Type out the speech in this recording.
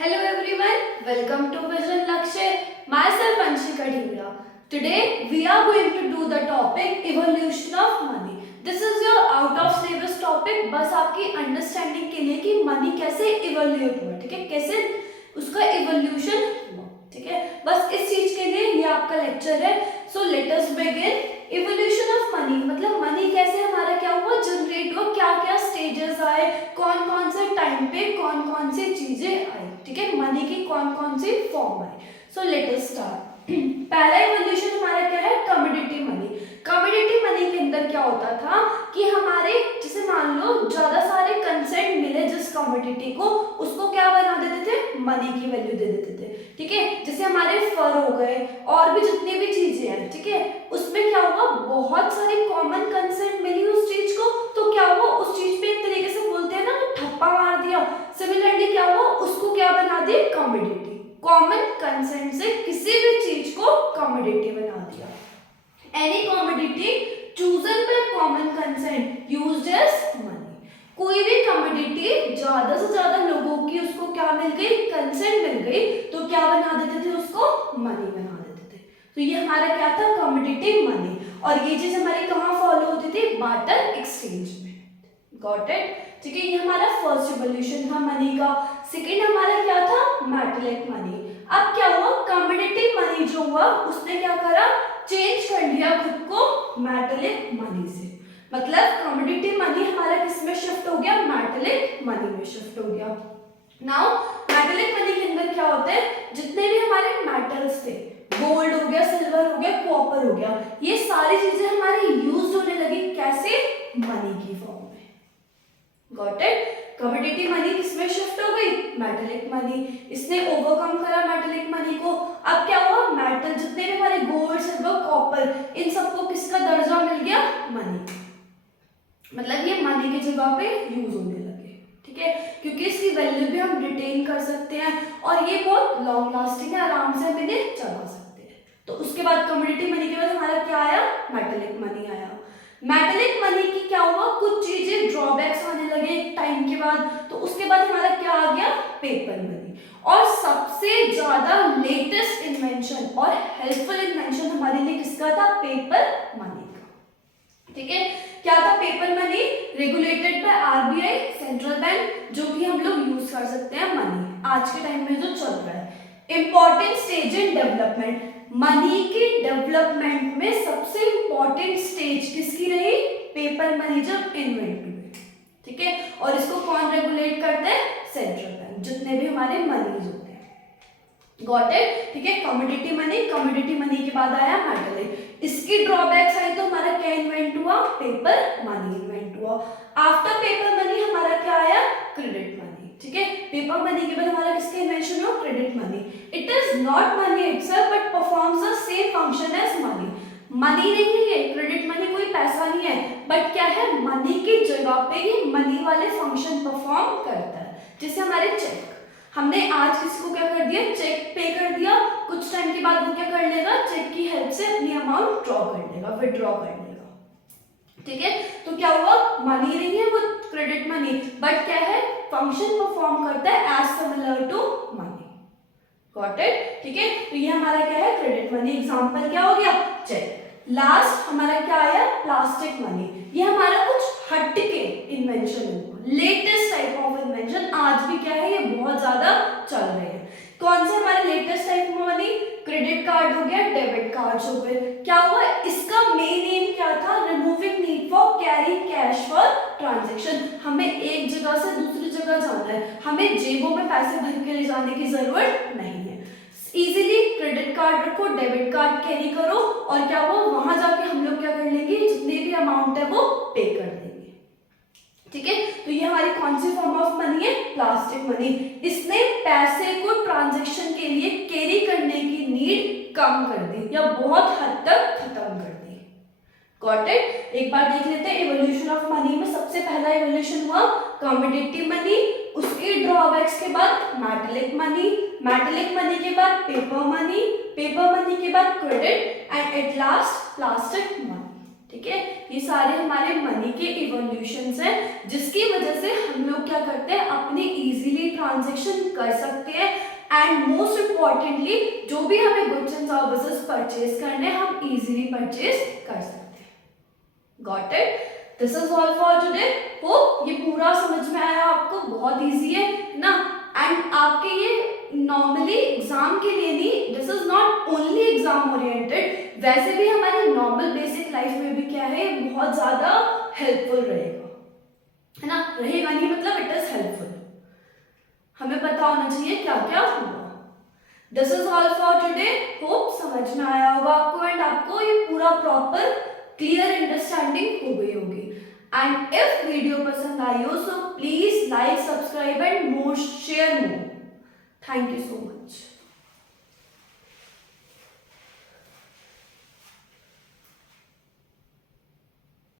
Hello everyone, welcome to Vision Lakshay. Myself Anshika Dhingra. Today we are going to do the topic evolution of money. This is your out of syllabus topic, बस आपकी understanding के लिए कि money कैसे evolute हुआ, ठीक है, कैसे उसका इवोल्यूशन हुआ, ठीक है, बस इस चीज के लिए ये आपका लेक्चर है. सो let us begin. Evolution of money मतलब मनी कैसे हमारा क्या हुआ, जनरेट हुआ, क्या क्या स्टेजेस आए, कौन कौन से टाइम पे कौन कौन सी चीजें आई, ठीक है, मनी की कौन कौन सी फॉर्म आई. So let us start. पहला इवोल्यूशन हमारा क्या है, कमोडिटी मनी. कमोडिटी मनी के अंदर क्या होता था कि हमारे जैसे मान लो ज्यादा सारे कंसेंट मिले जिस कमोडिटी को, उसको क्या बना देते थे, मनी की वैल्यू दे देते थे, ठीक है. जैसे हमारे फर हो गए और भी जितनी भी चीजें हैं, ठीक है, उसमें क्या हुआ, बहुत सारी कॉमन कंसेंट मिली उस चीज को, तो क्या हुआ, उस चीज पे एक तरीके से बोलते हैं ना, ठप्पा मार दिया. सिमिलरली क्या हुआ, उसको क्या बना दिया, कमोडिटी. कॉमन कंसेंट से किसी भी चीज को कमोडिटी बना दिया. Any commodity chosen by common consent used as money. कोई भी कमोडिटी ज्यादा से ज्यादा लोगों की उसको क्या मिल गई, कंसेंट मिल गई, तो क्या बना देते थे, उसको मनी बना देते थे. तो ये हमारा क्या था, कमोडिटी मनी. और ये चीज हमारी कहाँ फॉलो होती थी, बार्टर एक्सचेंज में. गॉट इट, ठीक है. ये हमारा फर्स्ट इवोल्यूशन था मनी का. सेकंड हमारा क्या था, मेटलिक मनी. अब क्या हुआ, कमोडिटी मनी जो हुआ उसने क्या करा, चेंज कर लिया खुद को मेटलिक मनी से. मतलब कमोडिटी मनी हमारा किस में शिफ्ट हो गया, मेटलिक मनी में शिफ्ट हो गया. नाउ मेटलिक मनी के अंदर क्या होता है, जितने भी हमारे मेटल्स थे, गोल्ड हो गया, सिल्वर हो गया, कॉपर हो गया, ये सारी चीजें हमारी यूज होने लगी कैसे, मनी की फॉर्म में. Got it. कमोडिटी मनी किसमें शिफ्ट हो गई, मेटलिक मनी. इसने ओवरकम करा मेटलिक मनी को. अब क्या हुआ, मेटल जितने भी हमारे गोल्ड, सिल्वर, कॉपर, इन सबको किसका दर्जा मिल गया, मनी. मतलब ये मनी की जगह पे यूज होने लगे, ठीक है, क्योंकि इसकी वैल्यू भी हम रिटेन कर सकते हैं और ये बहुत लॉन्ग लास्टिंग है, आराम से हम इन्हें चला सकते हैं. तो उसके बाद कमोडिटी मनी के बाद हमारा क्या आया, मेटलिक मनी आया. मेटलिक मनी की क्या हुआ, कुछ चीजें ड्रॉबैक्स आने लगे एक टाइम के बाद, तो उसके बाद हमारा क्या आ गया, पेपर मनी. और सबसे ज्यादा लेटेस्ट इन्वेंशन और हेल्पफुल इन्वेंशन हमारे लिए किसका था, पेपर मनी का, ठीक है. क्या था paper money, regulated by RBI, central bank, जो कि हम लोग यूज कर सकते हैं मनी आज के टाइम में जो चल रहा है. Important stage in development, money के डेवलपमेंट में सबसे इंपॉर्टेंट स्टेज किसकी रही, पेपर मनी जब इन्वेंट हुई, ठीक है. और इसको कौन रेगुलेट करते हैं, सेंट्रल बैंक, जितने भी हमारे मनीज होते हैं. गॉट इट, ठीक है. कमोडिटी मनी, कमोडिटी मनी के बाद आया मेटलिक. इसकी ड्रॉबैक्स आई तो हमारा क्या इन्वेंट हुआ, पेपर मनी इन्वेंट हुआ. आफ्टर पेपर मनी हमारा क्या आया, क्रेडिट मनी, ठीक है. पेपर मनी के बाद हमारा किसका इन्वेंशन हुआ, credit money. It is not money itself but performs the same function as money. Money नहीं है ये, क्रेडिट मनी कोई पैसा नहीं है, बट क्या है, मनी की जगह पे ये मनी वाले फंक्शन परफॉर्म करता है. जैसे हमारे चेक, हमने आज किसी को क्या कर दिया, चेक पे कर दिया, कुछ टाइम के बाद वो क्या कर लेगा, चेक की हेल्प से अपनी अमाउंट ड्रॉ कर लेगा, विड्रॉ कर लेगा, ठीक है. तो क्या हुआ, मनी नहीं है वो क्रेडिट मनी, बट क्या है, फंक्शन परफॉर्म करता है as similar to money. Got it, ठीक है. तो ये हमारा क्या है, क्रेडिट मनी. एग्जांपल क्या हो गया, चेक. लास्ट हमारा क्या आया, प्लास्टिक मनी. ये हमारा कुछ हटके इन्वेंशन है, लेटेस्ट टाइप ऑफ इन्वेंशन. आज भी क्या है, ये बहुत ज्यादा चल रहे हैं. कौन से हमारे latest type money, credit card हो गया, डेबिट कार्ड्स हो गए. क्या हुआ, इसका मेन एम क्या था, removing need for carry cash for transaction. हमें एक जगह से दूसरी जगह जाना है, हमें जेबों में पैसे भर के ले जाने की जरूरत नहीं है. इजीली क्रेडिट कार्ड रखो, डेबिट कार्ड कैरी करो, और क्या हुआ, वहां जाके हम लोग क्या कर लेंगे, जितने भी अमाउंट है वो पे कर देंगे, ठीक है. तो ये हमारी कौन सी फॉर्म ऑफ मनी है, प्लास्टिक मनी. इसने पैसे को ट्रांजैक्शन के लिए कैरी करने की नीड कम कर दी या बहुत हद तक खत्म कर दी. Got it. एक बार देख लेते हैं इवोल्यूशन ऑफ मनी में. सबसे पहला इवोल्यूशन हुआ कमोडिटी मनी, उसके ड्रॉबैक्स के बाद मेटलिक मनी, मेटलिक मनी के बाद पेपर मनी, पेपर मनी के बाद credit, and at last plastic money, ठीक है. ये सारे हमारे मनी के इवोल्यूशंस हैं, जिसकी वजह से हम लोग क्या करते हैं, अपने इजीली ट्रांजेक्शन कर सकते हैं एंड मोस्ट इम्पॉर्टेंटली जो भी हमें गुड्स एंड सर्विसेज परचेज करने हैं हम इजीली परचेज कर सकते हैं। Got it? This is all for today. Hope ये पूरा समझ में आया आपको, बहुत इजी है ना। एंड आपके ये नॉर्मली एग्जाम के लिए नहीं, this is not only exam oriented, वैसे भी हमारी नॉर्मल बेसिक लाइफ में भी क्या है, बहुत ज्यादा हेल्पफुल रहेगा, है ना। रहेगा नहीं मतलब इट इज हेल्पफुल, हमें पता होना चाहिए क्या क्या हुआ। This is all for today. Hope समझ में आया होगा आपको एंड आपको ये पूरा प्रॉपर क्लियर अंडरस्टैंडिंग हो गई होगी। एंड इफ वीडियो पसंद आई हो so please like, subscribe and more share more. Thank you so much.